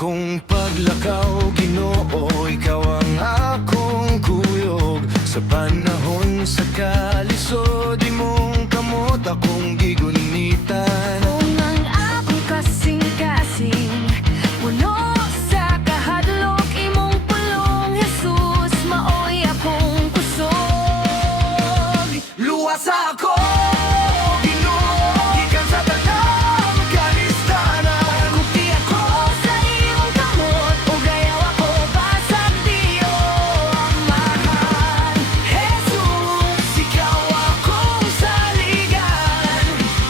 Kung paglakaw, Ginoo, ikaw ang akong kuyog. Sa panahon sa kalisod, di mong kamot akong gigunitan. Kung ang akong kasing-kasing puno sa kahadlok, imong pulong, Jesus, maoy akong kusog. Luwas ako, Ginoo, gikan sa tanang kalistanan. Kupti ako sa imong kamot, ug ayaw ako basag diyo ang mahal. Jesus, Ikaw akong saligan,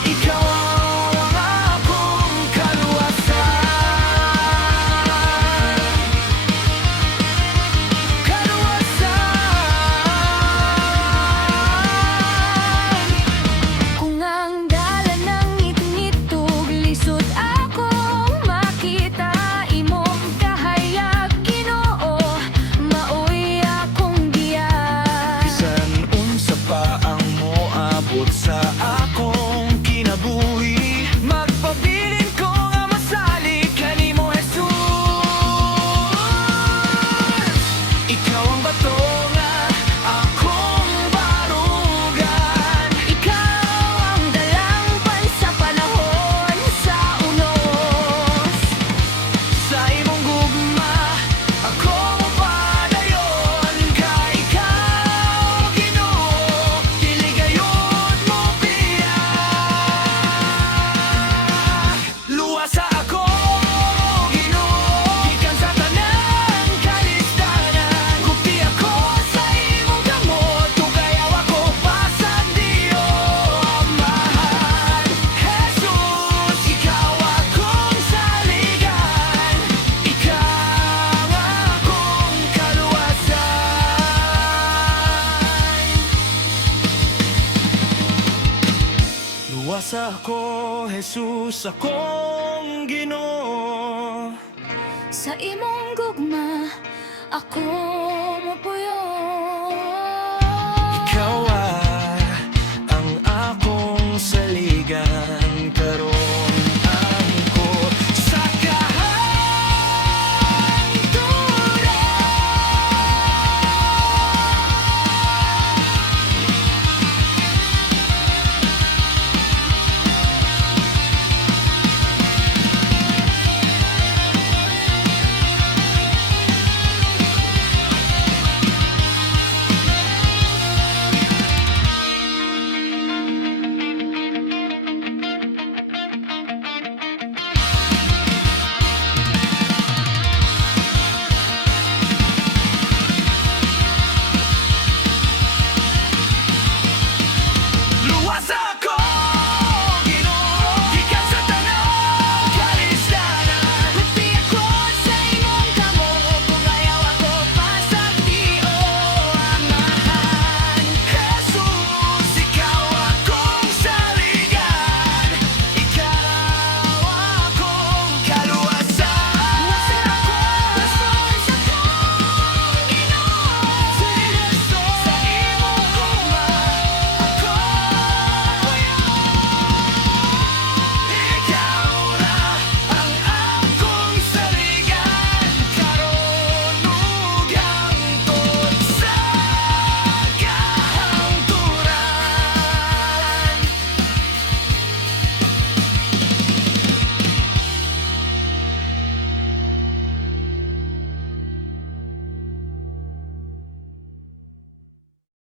ikaw ang akong kaluwasan. kung ang dala ng ngit-ngitog, lisod akong makita imong kahayag, Ginoo, maoy akong giya. Bisan unsa pa ang moabot sa akong kinabuhi, magpabilin ko nga masalig kanimo, Jesus. Ikaw ang bato nga akong barugan. Ikaw ang dalangpan sa panahon sa unos. Sa imong gugma ako mapadayon. Ka ikaw, Ginoo, dili gayud mo biyak. Luwasa ako, Ginoo, gikan sa tanang kalistanan. Kupti ako sa imong kamot, ug ayaw ako basag diyo ang mahal. Jesus, ikaw akong saligan, ikaw akong kaluwasan. Luwasa ako, Jesus, akong Ginoo. Sa imong gugma ako